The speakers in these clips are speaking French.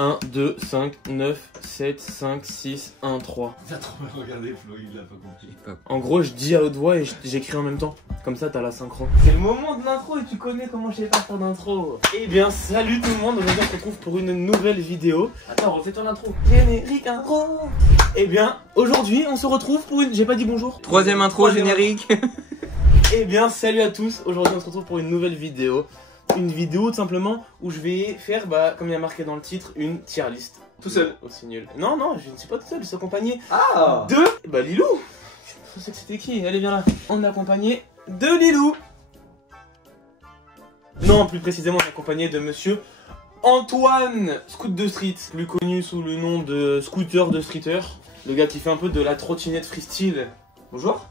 1, 2, 5, 9, 7, 5, 6, 1, 3. T'as trop mal regardé Flo, il l'a pas compris. En gros, je dis à haute voix et j'écris en même temps. Comme ça, t'as la synchro. C'est le moment de l'intro et tu connais comment je sais pas faire d'intro. Eh bien, salut tout le monde. Aujourd'hui, on se retrouve pour une nouvelle vidéo. Attends, refais ton intro. Générique intro. Eh bien, aujourd'hui, on se retrouve pour une. J'ai pas dit bonjour. Troisième intro générique. Eh bien, salut à tous. Aujourd'hui, on se retrouve pour une nouvelle vidéo. Une vidéo tout simplement où je vais faire, comme il y a marqué dans le titre, une tier list. Tout seul. Aussi nul. Non, non, je ne suis pas tout seul, je suis accompagné de... Lilou. Je sais que c'était qui. Allez, viens là. On est accompagné de Lilou. Non, plus précisément, on est accompagné de monsieur Antoine, Scoot de Street, plus connu sous le nom de Scooter de Streeter. Le gars qui fait un peu de la trottinette freestyle. Bonjour.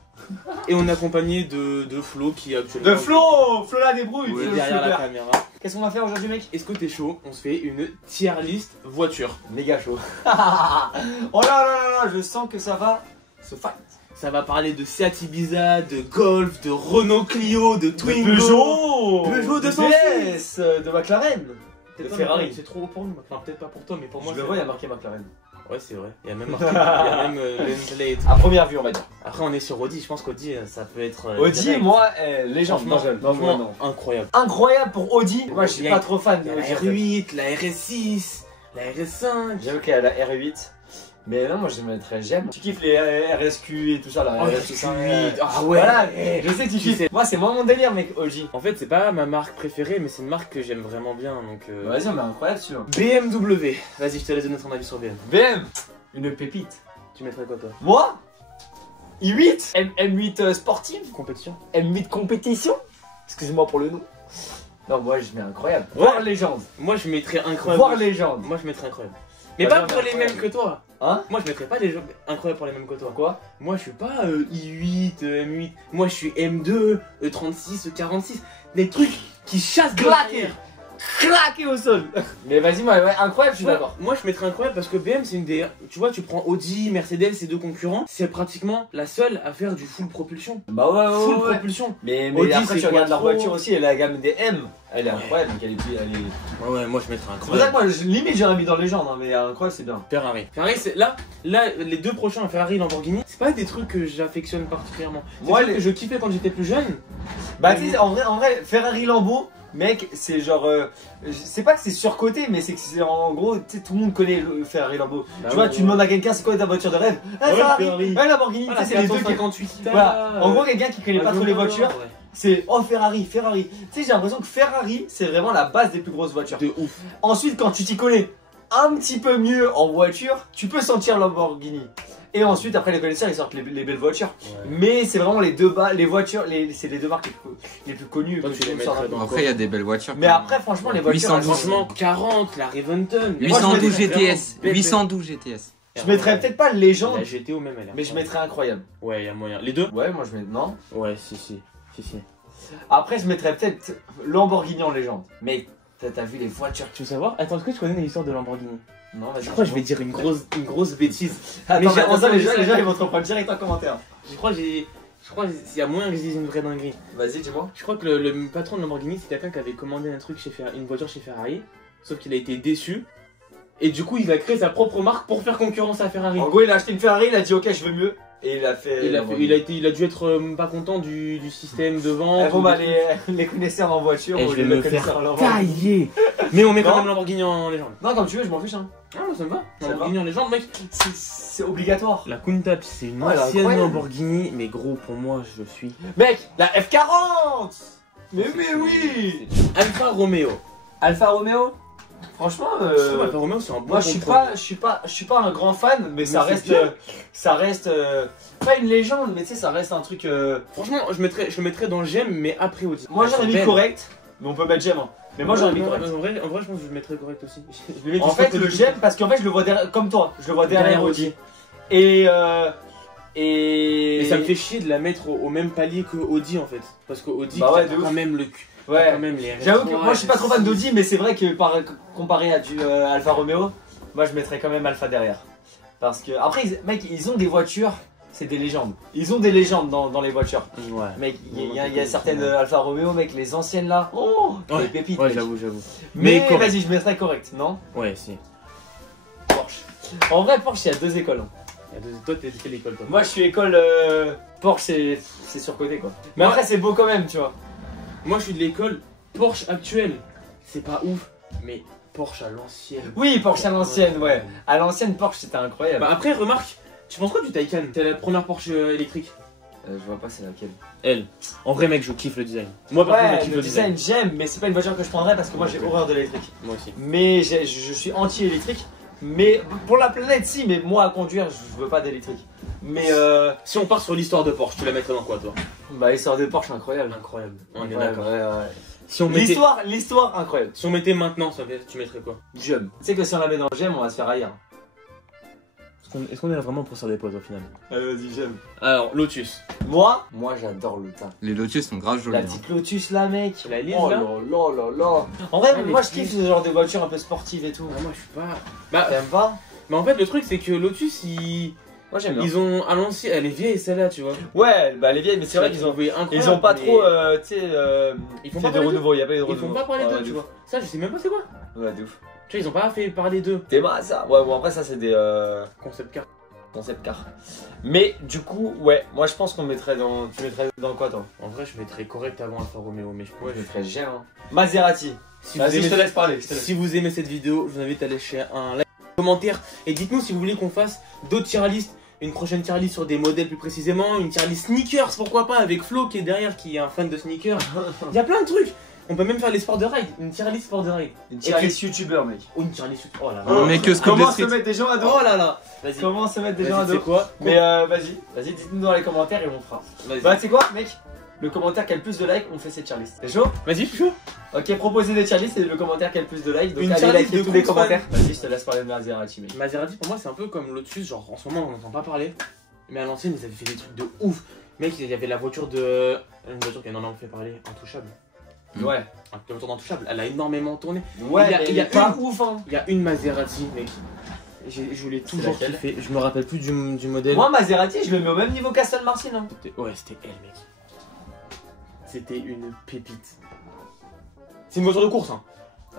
Et on est accompagné de Flo qui est actuellement... De Flo la débrouille. Oui, derrière la caméra. Qu'est-ce qu'on va faire aujourd'hui, mec? Est-ce que t'es chaud? On se fait une tier list voiture. Méga chaud. Oh là là là, je sens que ça va se fight. Ça va parler de Seat Ibiza, de Golf, de Renault Clio, de Peugeot Twingo, Peugeot 206, de McLaren, de Ferrari. C'est trop haut pour nous. Enfin, peut-être pas pour toi, mais pour moi. Je le vois, il y a marqué McLaren. Ouais, c'est vrai. Il y a même marqué. Il y a même Bentley. À première vue, on va dire. Après, on est sur Audi. Je pense qu'Audi, ça peut être. Audi, direct. moi, légende. Franchement, incroyable. Incroyable pour Audi. Moi, je suis pas trop fan de la R8, la RS6, la RS5. J'avoue qu'il y a la R8. Mais non, moi je mettrais j'aime. Tu kiffes les RSQ et tout ça, la RS8. Ah ouais. Voilà, je sais que tu kiffes. Moi, c'est moi mon délire, mec, Audi. En fait, c'est pas ma marque préférée, mais c'est une marque que j'aime vraiment bien. Donc. Vas-y, on est incroyable sûr. BMW. Vas-y, je te laisse donner ton avis sur BMW. BM, une pépite. Tu mettrais quoi, toi? Moi i8 M8 sportive. Compétition. M8 compétition. Excusez-moi pour le nom. Non, moi je mets incroyable. Voire légende. Moi, je mettrais incroyable. Voire légende. Moi, je mettrais incroyable. Mais pas pour les mêmes que toi. Hein? Moi, je mettrais pas des jeux incroyables pour les mêmes que toi. Quoi? Moi, je suis pas i8, M8. Moi, je suis M2, E36, E46. Des trucs qui chassent de la terre. Claqué au sol. Mais vas-y, moi, ouais, incroyable, je suis d'accord. Moi, je mettrais incroyable parce que BM, c'est une des. Tu vois, tu prends Audi, Mercedes, ces deux concurrents. C'est pratiquement la seule à faire du full propulsion. Bah ouais, full propulsion. Mais Audi, après, tu regardes leur trop... voiture aussi, elle a la gamme des M. Elle est incroyable, donc elle est. Ouais, moi, je mettrais incroyable. C'est pour ça que moi, limite, j'aurais mis dans les légende, hein, mais incroyable, c'est bien. Ferrari. Ferrari, c'est là, les deux prochains, Ferrari et Lamborghini, c'est pas des trucs que j'affectionne particulièrement. Moi, que je kiffais quand j'étais plus jeune. Bah, tu sais, en vrai, Ferrari Lambo. Mec, c'est genre. C'est pas que c'est surcoté, mais c'est que c'est en gros, tu sais, tout le monde connaît le Ferrari Lambo. Tu vois, tu demandes à quelqu'un c'est quoi ta voiture de rêve? Ferrari, Lamborghini, c'est les deux 58. Voilà. En gros, quelqu'un qui connaît pas trop les voitures, c'est oh Ferrari. Tu sais, j'ai l'impression que Ferrari, c'est vraiment la base des plus grosses voitures. De ouf. Ensuite, quand tu t'y connais un petit peu mieux en voiture, tu peux sentir Lamborghini. Et ensuite, après les connaisseurs, ils sortent les belles voitures. Ouais. Mais c'est vraiment les deux bas, les voitures, c'est les deux marques les plus connues. Après, il y a des belles voitures. Mais après, franchement, les voitures. 812, franchement, 40, la Riventon. 812 GTS. 812 GTS. Je mettrais peut-être pas légende. La GTO même, elle. Mais je mettrais incroyable. Ouais, il y a moyen. Les deux? Ouais, moi je mets. Non? Ouais, si. Après, je mettrais peut-être Lamborghini en légende. Mais t'as vu les voitures? Tu veux savoir? Attends, est-ce que tu connais l'histoire de Lamborghini? Non, je crois que je vais dire une grosse bêtise. Attends, les gens ils vont te reprendre direct en commentaire. Je crois qu'il y a moyen que je dise une vraie dinguerie. Vas-y, dis-moi. Je crois que le patron de Lamborghini, c'est quelqu'un qui avait commandé un truc une voiture chez Ferrari, sauf qu'il a été déçu. Et du coup, il a créé sa propre marque pour faire concurrence à Ferrari. En gros, il a acheté une Ferrari, il a dit ok, je veux mieux. Et il a fait. Il a dû être pas content du système de vente. Bon, bah, les connaisseurs en voiture, je vais me faire tailler. Mais on met quand même Lamborghini en légende. Non, comme tu veux, je m'en fiche. Hein. Ah, ça me va. Lamborghini en légende, mec. C'est obligatoire. La Countach, c'est une ancienne Lamborghini. Mais gros, pour moi, je suis. Mec, la F40. Mais oui. Alfa Romeo. Alfa Romeo. Franchement, Alfa Romeo, c'est un bon. Moi, je suis pas un grand fan, mais ça reste pas une légende, mais tu sais, ça reste un truc. Franchement, je le mettrais dans j'aime, mais après Audi. Moi, j'aurais mis correct, mais on peut mettre j'aime. Hein. Mais moi, j'aurais mis correct. En vrai, je pense que je le mettrais correct aussi. En fait, le j'aime parce qu'en fait, je le vois derrière, comme toi, je le vois derrière Audi. Et mais ça me fait chier de la mettre au même palier que Audi en fait, parce que Audi, quand même le cul. Ouais, j'avoue que moi je suis pas trop fan d'Audi, mais c'est vrai que comparé à du Alfa Romeo, moi je mettrais quand même Alfa derrière. Parce que, après, mec, ils ont des voitures, c'est des légendes. Ils ont des légendes dans les voitures. Ouais. Mec, il y a certaines Alfa Romeo, mec, les anciennes là, oh, les pépites. Ouais, j'avoue. Mais vas-y, je mettrais correct, non? Ouais, si. Porsche. En vrai, Porsche, il y a deux écoles. Hein. Toi, t'es quelle école toi? Moi, je suis école Porsche, c'est surcoté quoi. Mais Ouais. après, c'est beau quand même, tu vois. Moi, je suis de l'école Porsche actuelle. C'est pas ouf, mais Porsche à l'ancienne. Oui, Porsche à l'ancienne, ouais. À l'ancienne, Porsche, c'était incroyable. Bah après, remarque, tu penses quoi du Taycan? C'est la première Porsche électrique. Je vois pas, c'est laquelle. Elle. En vrai, mec, je kiffe le design. Moi, par contre, Ouais, je kiffe le design, j'aime, mais c'est pas une voiture que je prendrais parce que moi, j'ai horreur de l'électrique. Moi aussi. Mais je suis anti-électrique. Mais pour la planète, si, mais moi à conduire, je veux pas d'électrique. Mais Si on part sur l'histoire de Porsche, tu la mettrais dans quoi, toi? bah, l'histoire de Porsche, incroyable. Incroyable. On est Incroyable, d'accord. ouais, ouais. Si on mettait... L'histoire, incroyable. Si on mettait maintenant, tu mettrais quoi? J'aime. Tu sais que si on la met dans j'aime, on va se faire haïr. Est-ce qu'on est là vraiment pour faire des pauses au final? Allez, vas-y, j'aime. Alors, Lotus. Moi j'adore le teint. Les Lotus sont grave jolis. La hein. petite Lotus là, mec. La lise, Oh là là là. En vrai, Ah, moi les je kiffe ce genre de voiture un peu sportive et tout. Ah, moi, je suis pas... Bah, T'aimes pas? mais en fait, le truc, c'est que Lotus, Moi j'aime bien. ils ont à l'ancienne... Elle est vieille, celle-là, tu vois. Ouais, bah les vieilles, mais c'est vrai qu'ils ont. Ils ont pas trop, tu sais, Ils font fait pas de parler renouveau, il y a pas eu de Ils renouveau. font pas parler Ouais, d'eux, de tu ouf. vois. Ça, je sais même pas c'est quoi. Ouais, de ouf. Tu vois, ils ont pas fait parler d'eux. T'es mal ça. Ouais, bon après ça c'est des Concept car. concept car. Mais du coup, ouais, moi je pense qu'on mettrait dans. Tu mettrais dans quoi toi? En vrai, je mettrais correct avant Alfa Romeo, mais Moi je mettrais GM. Hein. Maserati. Si vous, Vas-y, aimez... je te laisse parler. si vous aimez cette vidéo, je vous invite à laisser un like, un commentaire et dites-nous si vous voulez qu'on fasse d'autres tier lists, une prochaine tier list sur des modèles plus précisément, une tier list sneakers, pourquoi pas, avec Flo qui est derrière, qui est un fan de sneakers. Il y a plein de trucs. On peut même faire les sports de ride, une tier list sport de ride. Une tier list youtubeur, mec. Ou une tier list. Oh là là. On met que Scoop de Comment se Street. mettre des gens à dos? Oh là là. Vas-y. Comment se mettre des gens à Vas-y, dos? c'est quoi? Mais vas-y, dites-nous dans les commentaires et on fera. Vas-y. Bah, tu sais quoi, mec? Le commentaire qui a le plus de likes, on fait cette tier list. C'est chaud? Vas-y, chaud. Ok, proposez des tier lists et le commentaire qui a le plus de likes. Donc Une allez tier list liker de tous les gros commentaires. Vas-y, je te laisse parler de Maserati, mec. Maserati pour moi c'est un peu comme Lotus, genre en ce moment on n'entend pas parler, mais à l'ancienne ils avaient fait des trucs de ouf. Mec, il y avait la voiture de... Une voiture qui a énormément fait parler, Intouchable. Ouais. La voiture d'Intouchable, elle a énormément tourné. Ouais, il y a pas une- ouf, hein. Il y a une Maserati, mec. Je l'ai toujours laquelle? kiffé, je me rappelle plus du modèle. Moi, Maserati, je le mets au même niveau qu'Aston Martin. Hein. Ouais, c'était elle, mec. C'était une pépite. C'est une voiture de course, hein.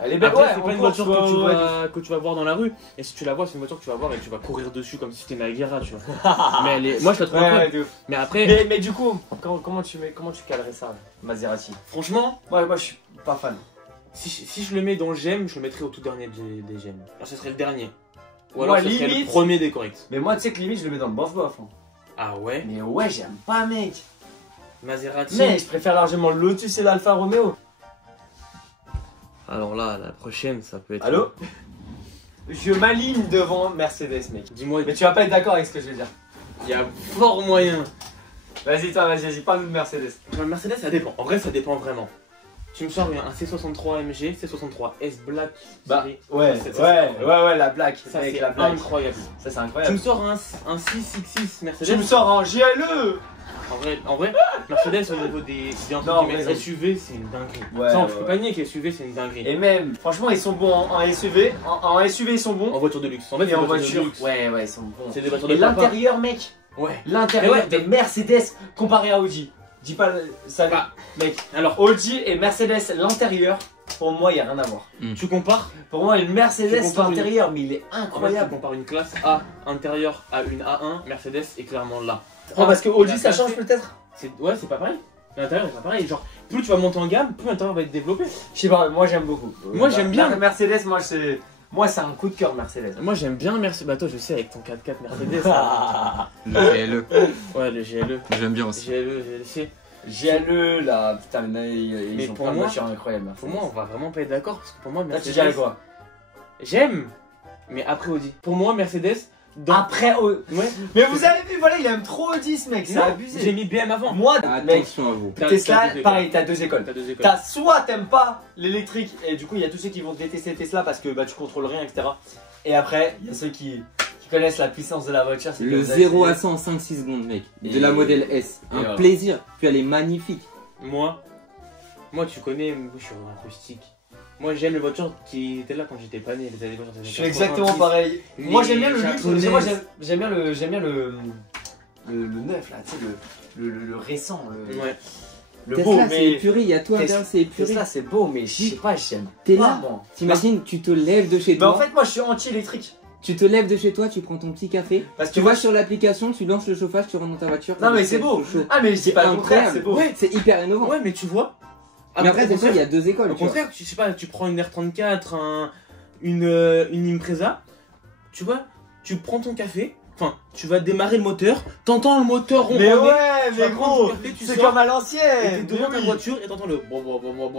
Elle est belle, Après, ouais, c'est en pas une course, voiture ouais. que tu vas voir dans la rue. Et si tu la vois, c'est une voiture que tu vas voir et tu vas courir dessus comme si c'était une Aguera, tu vois. Mais elle est... Moi, je la trouve Ouais, incroyable. de ouf. Mais après, Mais du coup, comment tu calerais ça, Maserati? franchement, Ouais, moi je suis pas fan. si je le mets dans j'aime, je le mettrais au tout dernier des j'aime. Alors, ce serait le dernier. Ou Moi, alors, ce serait le limite- premier des corrects. Mais moi, tu sais que limite, je le mets dans le bof-bof. Hein. Ah ouais, Mais ouais, j'aime pas, mec. Maserati. Mais je préfère largement le Lotus et l'Alfa Romeo. Alors là, la prochaine, ça peut être... Allô? Je m'aligne devant Mercedes, mec. Dis-moi, Mais tu vas pas être d'accord avec ce que je vais dire. il y a fort moyen. Vas-y, toi, vas-y, parle-nous de Mercedes. Enfin, Mercedes, ça dépend. En vrai, ça dépend vraiment. Tu me sors un C63 AMG, C63 S Black. Bah, série. ouais, Ça, ouais, la black. Ça, Mec, c'est la black. incroyable. Ça, c'est Tu me incroyable. sors un 666 Mercedes. Tu me sors en GLE. En vrai, Mercedes au niveau des Non, mais mais- SUV, c'est une dinguerie. Ouais, Ça, ouais, je peux ouais. pas nier que SUV, c'est une dinguerie. Et même, franchement, ils sont bons en SUV. En SUV, ils sont bons. En voiture de luxe. En fait, Et c'est en une voiture de voiture. luxe. Ouais, ils sont bons. C'est des voitures de Et papa. l'intérieur, mec. Ouais. L'intérieur Mais ouais, des Mercedes comparé à Audi. Dis pas ça, Bah, mec. Alors, Audi et Mercedes, l'intérieur, pour moi, il n'y a rien à voir. tu compares, Pour moi, une Mercedes, Tu compares l'intérieur, mais il est en fait, tu incroyable. compares une classe A intérieure à une A1, Mercedes est clairement là. Oh, parce que Audi, ça la change classe- peut-être. Ouais, c'est pas pareil. L'intérieur est pas pareil. Genre, plus tu vas monter en gamme, plus l'intérieur va être développé. Je sais pas, moi j'aime beaucoup. Moi, j'aime bien. La Mercedes, moi c'est un coup de cœur Mercedes. Moi, j'aime bien Mercedes. Bah, toi, je sais, avec ton 4x4 Mercedes. Le GLE. Ouais, le GLE. J'aime bien aussi. GLE, GLC. GLE là, putain, mais ils Mais ont pour plein de moi- voitures incroyables. Pour moi, on va vraiment pas être d'accord parce que pour moi, Là, tu Mercedes. dirais quoi? J'aime, mais après Audi. Pour moi, Mercedes. Dans... Après, Ouais. mais vous avez vu, voilà, il aime trop Audi ce mec, c'est Non, abusé. J'ai mis BM avant. Moi, mec, Attention à vous. T'as- t'as Tesla, deux écoles. pareil, t'as deux écoles. T'as deux écoles. T'as soit t'aimes pas l'électrique, et du coup, il y a tous ceux qui vont détester Tesla parce que bah, tu contrôles rien, etc. Et après, il y a ceux qui connaissent la puissance de la voiture. c'est Le que vous 0 avez- à 100 en 5-6 secondes, mec. De Et- la modèle S. et Un voilà. plaisir. Puis elle est magnifique. Moi, tu connais, moi, je suis un rustique. Moi, j'aime les voitures qui étaient là quand j'étais pas né. Les voitures des années Je suis 90. exactement pareil. Moi j'aime bien le luxe, japonaises. moi j'aime bien le neuf là, tu sais, le récent, Ouais. le Tesla, beau, c'est mais épuré. Il y a tout à Tesla- l'intérieur, c'est épuré. Tesla c'est beau, mais je sais pas, j'aime T'es pas là. moi. T'imagines, tu te lèves de chez Mais en toi. fait moi je suis anti-électrique. Tu te lèves de chez toi, tu prends ton petit café, Parce que tu moi, vas sur l'application, tu lances le chauffage, tu rentres dans ta voiture. Non, t'as mais le c'est beau. chaud. Ah, mais c'est pas le contraire, incroyable. c'est beau. Ouais, C'est hyper innovant. ouais, mais tu vois. Mais après, au c'est sûr, il y a deux écoles. Au tu vois. contraire, je sais pas, tu prends une R34, une Impreza, tu vois, tu prends ton café, enfin, tu vas démarrer le moteur, t'entends le moteur ronronner. Mais ouais, tu vas mais prendre gros, ton café, tu c'est sors, comme à et l'ancienne. t'es devant Mais ta oui. voiture et t'entends le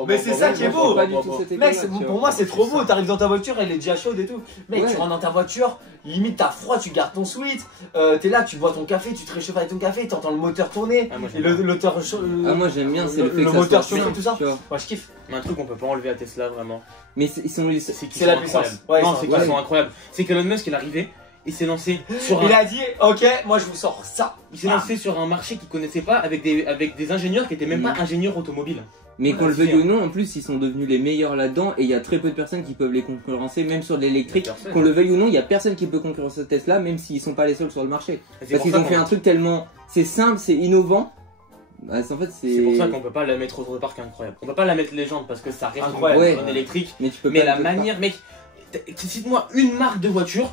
Mais c'est ça qui est beau. Pas du tout cette Mec, école-là, tu pour vois. moi c'est trop beau, t'arrives dans ta voiture, elle est déjà chaude et tout. Mec, Ouais. tu rentres dans ta voiture, limite t'as froid, tu gardes ton sweat, t'es là, tu bois ton café, tu te réchauffes avec ton café, t'entends le moteur tourner, Ah, moi, et j'aime bien. l'auteur Ah, moi j'aime bien, c'est le fait le que ça moteur soit chauffe et simple, tout ça. tu vois. Moi je kiffe. Mais un truc qu'on peut pas enlever à Tesla vraiment, Mais ils sont les. c'est qu'ils C'est sont la puissance. incroyables. Ouais, Non, ils c'est sont qu'ils sont incroyables. C'est qu'Elon Musk il est arrivé, il s'est lancé sur Il un, a dit, ok, moi je vous sors ça. il s'est lancé sur un marché qu'il connaissait pas avec des ingénieurs qui étaient même pas ingénieurs automobiles. Mais Ouais, qu'on le c'est veuille ou bien. non, en plus, ils sont devenus les meilleurs là-dedans et il y a très peu de personnes qui peuvent les concurrencer, même sur l'électrique. Il y a personne. Qu'on le veuille ou non, il y a personne qui peut concurrencer Tesla, même s'ils sont pas les seuls sur le marché. C'est Parce pour qu'ils ça ont fait qu'on- un truc tellement. C'est simple, c'est innovant. Bah, en fait, C'est pour ça qu'on peut pas la mettre au parc incroyable. On peut pas la mettre légende parce que ça reste Incroyable. une Ouais. bonne électrique. Mais tu peux Mais pas la le faire. manière, mec, cite-moi une marque de voiture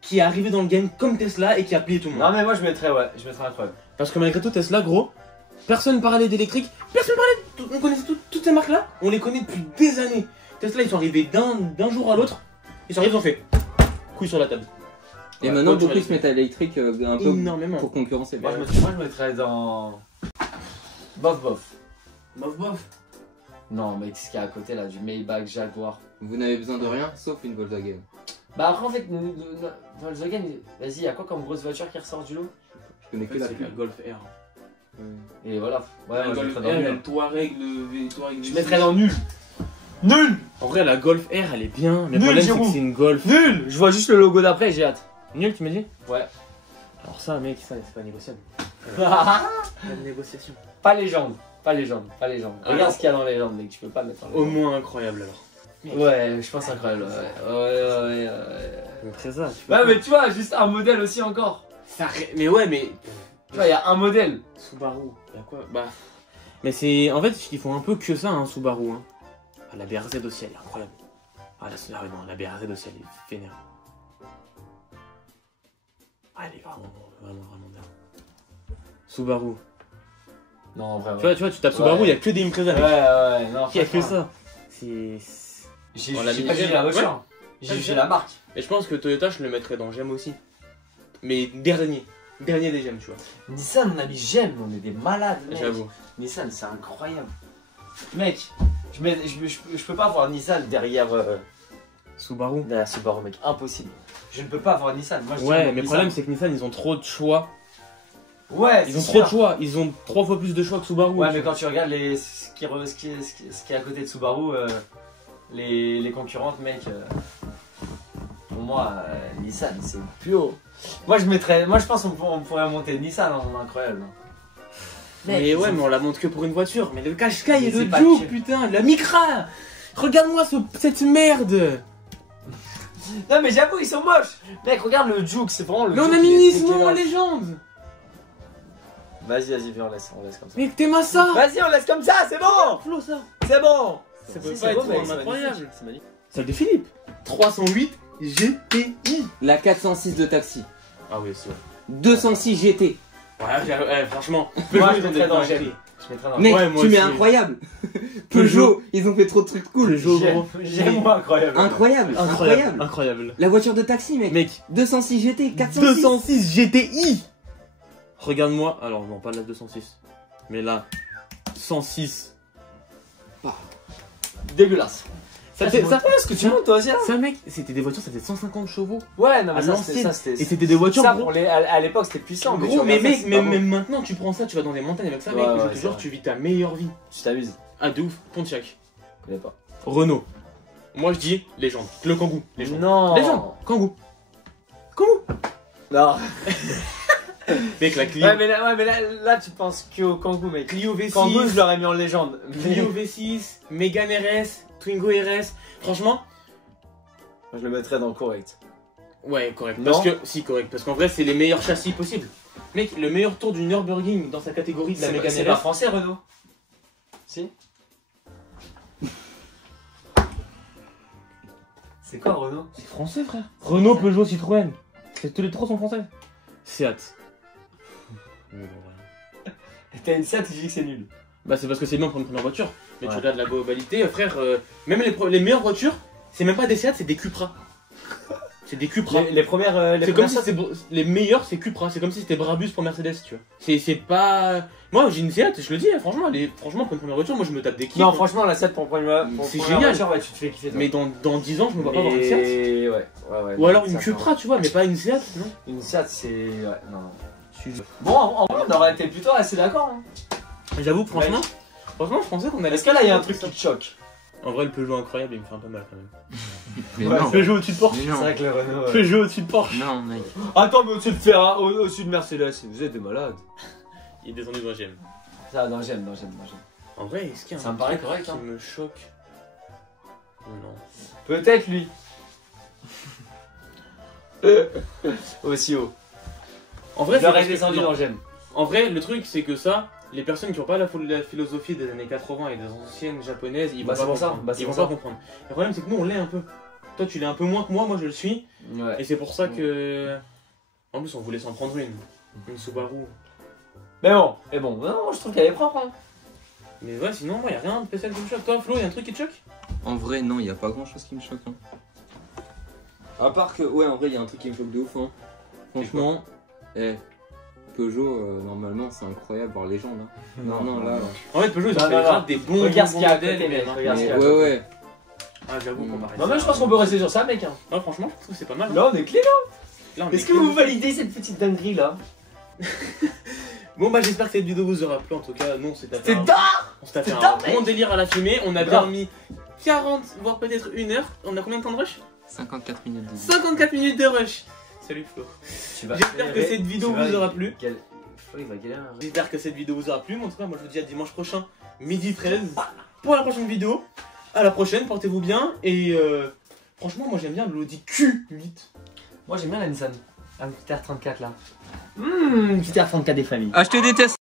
qui est arrivée dans le game comme Tesla et qui a plié tout le monde. Non mais moi je mettrais incroyable. Parce que malgré tout, Tesla, gros, personne parlait d'électrique, personne parlait. On connaissait toutes ces marques-là, on les connaît depuis des années. Tesla, ils sont arrivés d'un jour à l'autre, ils sont arrivés, ils ont fait couille sur la table. Et Ouais, maintenant, voiture beaucoup se mettent à l'électrique un peu Énormément. pour concurrencer. Moi je mettrais dans. Bof bof. Bof bof. Non mec, ce qu'il y a à côté là, du Maybach, Jaguar. Vous n'avez besoin de rien sauf une Volkswagen. Bah après en fait, Volkswagen, vas-y, y'a quoi comme grosse voiture qui ressort du lot? Je connais que la C'est pub. la Golf R. Et voilà, ouais, La moi, je Golf mettrais R, dans il y a nul. le Touareg, le Touareg. Je mettrais dans nul. Nul. En vrai, la Golf R, elle est bien, mais le Nul, problème, c'est Giroud. que c'est une Golf. Nul. Je vois juste le logo d'après, j'ai hâte. Nul, tu m'as dit? Ouais. Alors ça, mec, ça, c'est pas négociable. Pas de négociation. Pas légende, pas légende, pas légende. Regarde Alors. ce qu'il y a dans les légendes, mec, tu peux pas le mettre en Au légende. moins incroyable alors. Ouais, je pense incroyable. Ouais. Mais très ça, tu Ouais, mais tu vois, juste un modèle aussi encore. Mais ouais, mais. Tu vois, il y a un modèle. Subaru, y'a quoi? Bah. Mais c'est. En fait, ils font un peu que ça, hein, Subaru. Hein. Ah, la BRZ aussi, elle est incroyable. Ah, ah ouais, non, la BRZ aussi, elle est vénère. Ah, elle est vraiment bien. Subaru. Non, en vrai. Tu vois, tu tapes Subaru, Ouais. il y a que des Impreza. Ouais, non. Il y a que franchement. ça. C'est. J'ai On l'a j'ai mis pas jugé la voiture. J'ai Ouais. jugé la marque. Et je pense que Toyota, je le mettrais dans J'aime aussi. Mais dernier. Dernier des J'aime, tu vois. Nissan, on a mis j'aime, on est des malades, mec. J'avoue. Nissan, c'est incroyable. Mec, je peux pas avoir Nissan derrière, Subaru. derrière Subaru, mec. Impossible. Je ne peux pas avoir Nissan. Moi, je Ouais, dis mais le Nissan. problème, c'est que Nissan, ils ont trop de choix. Ouais, Ils c'est ont sûr. trop de choix. Ils ont 3 fois plus de choix que Subaru. Ouais, mais quand tu regardes ce qui est à côté de Subaru, les concurrentes, mec, pour moi, Nissan, c'est plus haut. Moi, je pense qu'on pourrait monter Nissan, hein, incroyable. Mais ouais, mais on la monte que pour une voiture. Mais le Qashqai et Mais c'est le pas Juke, que- putain, la Micra. Regarde-moi cette merde. Non, mais j'avoue, ils sont moches. Mec, regarde le Juke, c'est vraiment le Mais on Juke, a mis il est Nismo en dégueulasse. légende. Vas-y, viens, on laisse comme ça. Mais t'es ma ça. Vas-y, on laisse comme ça, c'est bon. Flo, ça. C'est bon. Ça peut Si, pas c'est être mec, vraiment c'est incroyable. magnifique, c'est magnifique. Celle de Philippe. 308 GTI. La 406 de taxi. Ah oui, c'est vrai. 206 GT. Ouais, franchement. Moi, ils je ont mettrais des dans dingueries. J'aime. Je mettrais dans Mec, Ouais, moi tu mets aussi. incroyable. Peugeot, ils ont fait trop de trucs cool. J'aime moi incroyable. Incroyable. Incroyable. La voiture de taxi, mec. Mec, 206 GT, 406. 206 GTI. Regarde-moi. Alors, non, pas la 206. Mais la 106. Dégueulasse. Ça fait ça. ce que tu montes toi aussi là. Ça, mec, c'était des voitures, ça faisait 150 chevaux. Ouais, non, À mais ça l'ancienne. c'était. Et c'était des voitures. Ça, gros. pour à l'époque, c'était puissant. Gros, tu mais regardes ça, mec, c'est pas même maintenant, tu prends ça, tu vas dans des montagnes avec ça, Ouais, mec. ouais, je te c'est jure, vrai. tu vis ta meilleure vie. bon. Tu t'amuses. Ah, de ouf. Pontiac. Je connais pas. Renault. Moi, je dis légende. Le Kangoo. Légende. Non. Légende. Kangoo. Kangoo. Non. Mec, la Clio. Ouais, mais là, tu penses qu'au Kangoo, mec. Clio V6. Kangoo, je l'aurais mis en légende. Clio V6. Mégane RS. Twingo RS. Franchement, Je le mettrais dans correct. ouais, correct. Non. Parce que, si, correct. Parce qu'en vrai, c'est les meilleurs châssis possibles. Mec, le meilleur tour du Nürburgring dans sa catégorie de la Mégane C'est pas RS. français, Renault. Si. C'est quoi Renault? C'est français, frère. Renault, Peugeot, Citroën. Tous les trois sont français. Seat. T'as une Seat, tu dis que c'est nul. Bah, c'est parce que c'est bien pour une première voiture. Mais Ouais. tu regardes la globalité, frère. Même les meilleures voitures, c'est même pas des Seat, c'est des Cupra. C'est des Cupra. Les premières. C'est comme si c'était les meilleurs, c'est Cupra. C'est comme si c'était Brabus pour Mercedes, tu vois. C'est pas. Moi, j'ai une Seat, je le dis, franchement, franchement, pour une première voiture, moi je me tape des kiffs. Non, franchement, la Seat pour première c'est génial. voiture, ouais, tu te fais kiffer. Toi. Mais dans 10 ans, je me vois pas avoir une Seat. Ouais. Ou alors une Cupra, tu vois, mais pas une Seat, non. Une Seat, c'est. Ouais, non. Bon, en vrai, on aurait été plutôt assez d'accord. Hein. J'avoue, franchement, je pensais qu'on allait. Est-ce que là, il y a un truc qui te choque? En vrai, le Peugeot incroyable, il me fait un peu mal quand même. Mais Ouais, non. Peugeot au-dessus de Porsche. Mais C'est non. vrai que le Renault. Peugeot au-dessus de Porsche. Non, mec. Attends, mais au-dessus de Ferrari, au-dessus de Mercedes, vous êtes des malades. Il est descendu dans GM. Ça, non, j'aime. En vrai, est-ce qu'il y a Ça un me paraît truc correct, qui hein. me choque? Non. Peut-être lui. Aussi haut. En vrai, Je l'aurais parce que- descendu non. dans j'aime. En vrai, le truc, c'est que ça, les personnes qui n'ont pas la philosophie des années 80 et des anciennes japonaises, ils vont Bah, pas c'est pour ça. comprendre. Bah, c'est Ils vont pour pas comprendre. Le problème, c'est que nous, on l'est un peu. Toi, tu l'es un peu moins que moi je le suis. Ouais. Et c'est pour ça que. En plus, on voulait s'en prendre une. Une Subaru. Mais bon, non, moi je trouve qu'elle est propre. Hein. Mais ouais, sinon, moi, y a rien de spécial qui me choque. Toi, Flo, y a un truc qui te choque? En vrai, non, y a pas grand chose qui me choque. Hein. À part que, ouais, en vrai, y a un truc qui me choque de ouf. Hein. Franchement, Peugeot, normalement, c'est incroyable, voir légende. Hein. Non, là. En fait, Peugeot, ils ont Non, fait non, grave non. des bons Regarde ce qu'il y a à modèles, côté, mais mec, non. regarde ce qu'il y a à Ouais, côté. ouais. Ah, j'avoue, comparé Non, ça, mais je pense qu'on peut rester sur ça, mec. Hein. Ouais, franchement, je trouve que c'est pas mal. Hein. Là, on est clé là. Là, on Est-ce est que clean. vous validez cette petite dinguerie là? Bon, bah, j'espère que cette vidéo vous aura plu. En tout cas, nous, on s'est tapé C'est un- dingue! on s'est tapé c'est un dingue, bon mec. délire à la filmer. On a bien Grave. mis 40, voire peut-être 1 heure. On a combien de temps de rush? 54 minutes de 54 minutes de rush. Salut Flo. J'espère que cette vidéo vous aura plu. Il va galérer. J'espère que cette vidéo vous aura plu. Mais en tout cas, moi je vous dis à dimanche prochain, midi 13, pour la prochaine vidéo. À la prochaine, portez-vous bien. Et franchement, moi j'aime bien l'Audi Q8. Moi j'aime bien la Nissan. Un petit R34 là. Une petite R34 des familles. Ah, je te déteste.